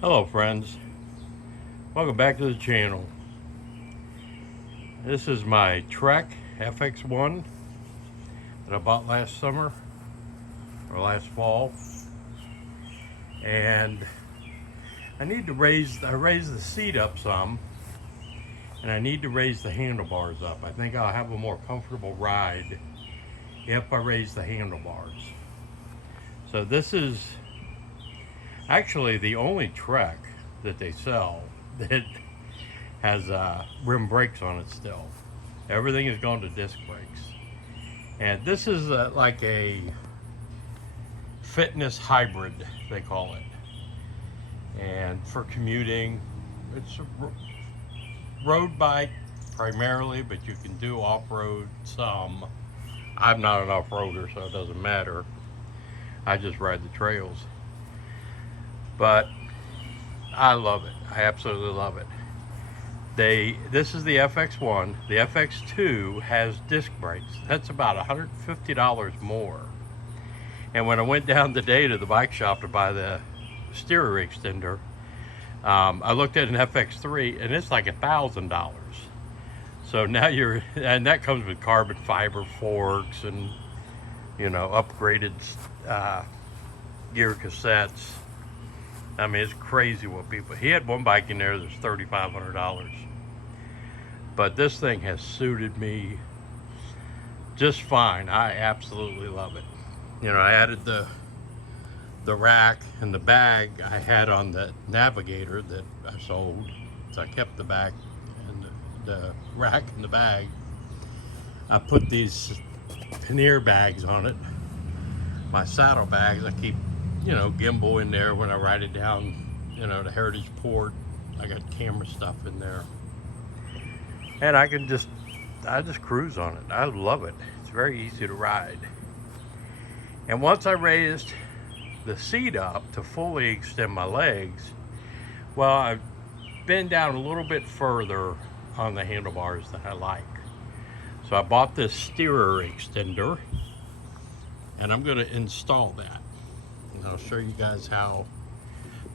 Hello friends, welcome back to the channel. This is my Trek FX1 that I bought last summer or last fall, and I need to raise the seat up some, and I need to raise the handlebars up. I think I'll have a more comfortable ride if I raise the handlebars. So this is actually the only Trek that they sell that has rim brakes on it still. Everything has gone to disc brakes. And this is like a fitness hybrid, they call it. And for commuting, it's a road bike primarily, but you can do off-road some. I'm not an off-roader, so it doesn't matter. I just ride the trails. But I love it. I absolutely love it. This is the FX1. The FX2 has disc brakes. That's about $150 more. And when I went down today to the bike shop to buy the steerer extender, I looked at an FX3 and it's like $1,000. So now and that comes with carbon fiber forks and, upgraded gear cassettes. I mean, it's crazy what people. He had one bike in there that's $3,500, but this thing has suited me just fine. I absolutely love it. I added the rack and the bag I had on the Navigator that I sold, so I kept the back and the rack and the bag. I put these pannier bags on it, my saddle bags. I keep gimbal in there when I ride it down, to Heritage Port. I got camera stuff in there, and I just cruise on it. I love it. It's very easy to ride. And once I raised the seat up to fully extend my legs, well, I've been down a little bit further on the handlebars than I like. So I bought this steerer extender, and I'm going to install that. And I'll show you guys how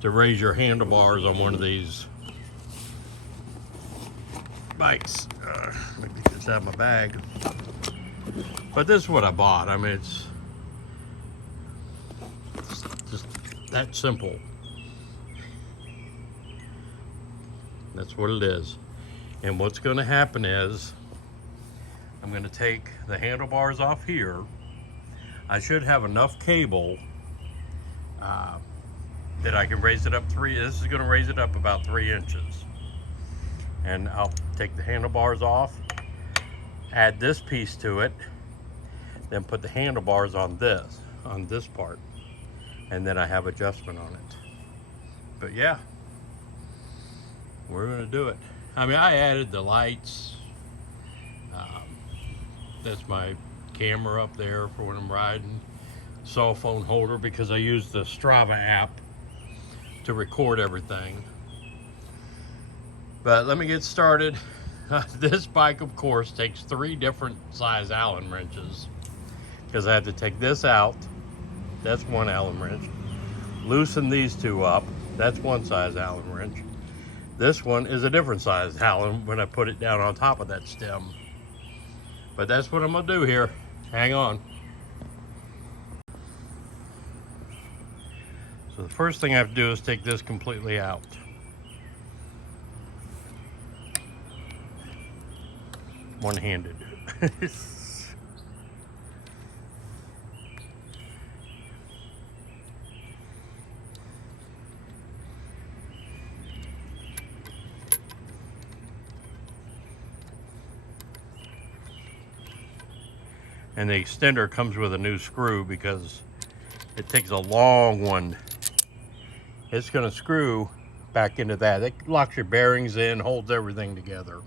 to raise your handlebars on one of these bikes. Let me get this out of my bag. But this is what I bought. I mean, it's just that simple. That's what it is. And what's going to happen is I'm going to take the handlebars off here. I should have enough cable that I can raise it up this is going to raise it up about 3 inches. And I'll take the handlebars off, add this piece to it, then put the handlebars on this part, and then I have adjustment on it. But yeah, we're going to do it. I mean, I added the lights. That's my camera up there for when I'm riding. Cell phone holder, because I use the Strava app to record everything. But let me get started. This bike, of course, takes 3 different size Allen wrenches, because I have to take this out. That's one Allen wrench. Loosen these 2 up. That's one size Allen wrench. This one is a different size Allen when I put it down on top of that stem. But that's what I'm gonna do here. Hang on. So the first thing I have to do is take this completely out. One-handed. And the extender comes with a new screw because it takes a long one. It's going to screw back into that. It locks your bearings in, holds everything together.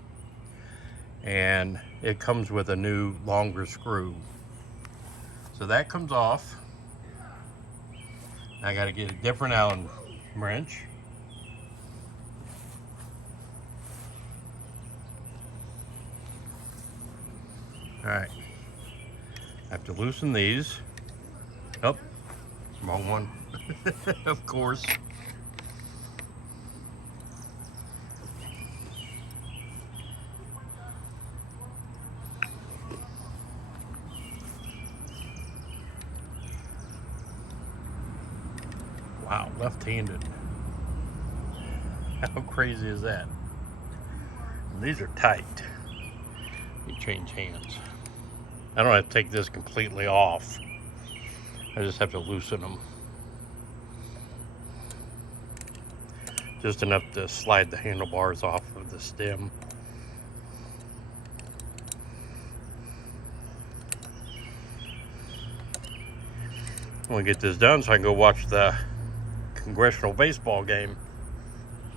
And it comes with a new, longer screw. So that comes off. I got to get a different Allen wrench. All right. I have to loosen these. Oh, wrong one. Of course. Wow, left-handed. How crazy is that? And these are tight. Let me change hands. I don't have to take this completely off. I just have to loosen them. Just enough to slide the handlebars off of the stem. I'm gonna get this done so I can go watch the congressional baseball game.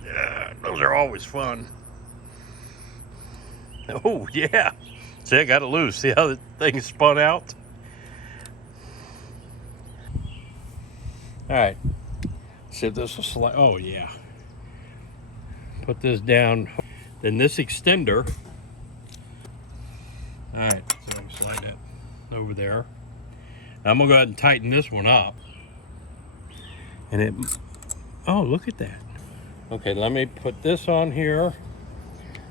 Yeah, those are always fun. Oh yeah, see, I got it loose. See how the thing spun out? All right, see if this will slide. Oh yeah. Put this down. Then this extender. All right, so I'll slide that over there. I'm gonna go ahead and tighten this one up. And it, oh, look at that. Okay, let me put this on here.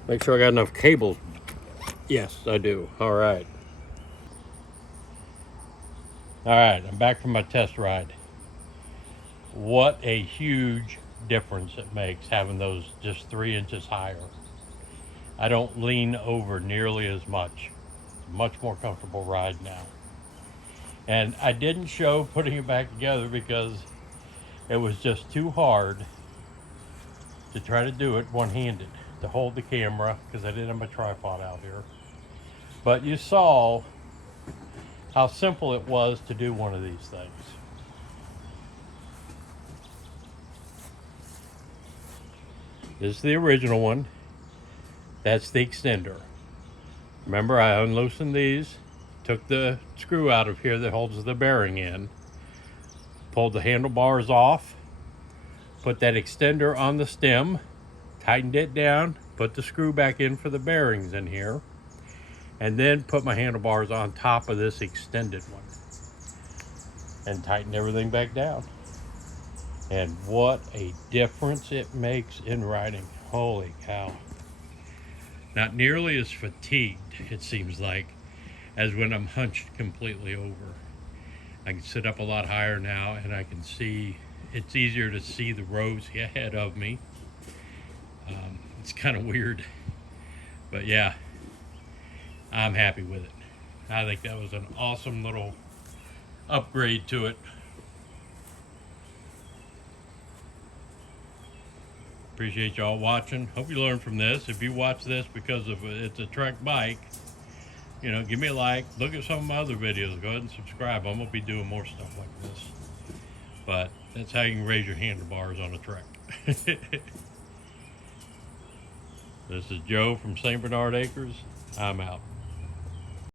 Make sure I got enough cables. Yes, I do. All right. All right, I'm back from my test ride. What a huge difference it makes having those just 3 inches higher. I don't lean over nearly as much. Much more comfortable ride now. And I didn't show putting it back together because it was just too hard to try to do it one-handed, to hold the camera, because I didn't have my tripod out here. But you saw how simple it was to do one of these things. This is the original one. That's the extender. Remember, I unloosened these, took the screw out of here that holds the bearing in, pulled the handlebars off, put that extender on the stem, tightened it down, put the screw back in for the bearings in here, and then put my handlebars on top of this extended one and tightened everything back down. And what a difference it makes in riding. Holy cow. Not nearly as fatigued, it seems like, as when I'm hunched completely over. I can sit up a lot higher now, and I can see, it's easier to see the roads ahead of me. It's kind of weird, but yeah, I'm happy with it. I think that was an awesome little upgrade to it. Appreciate y'all watching. Hope you learned from this. If you watch this because of it's a Trek bike, you know, give me a like. Look at some of my other videos. Go ahead and subscribe. I'm gonna be doing more stuff like this. But that's how you can raise your handlebars on a Trek. This is Joe from St. Bernard Acres. I'm out.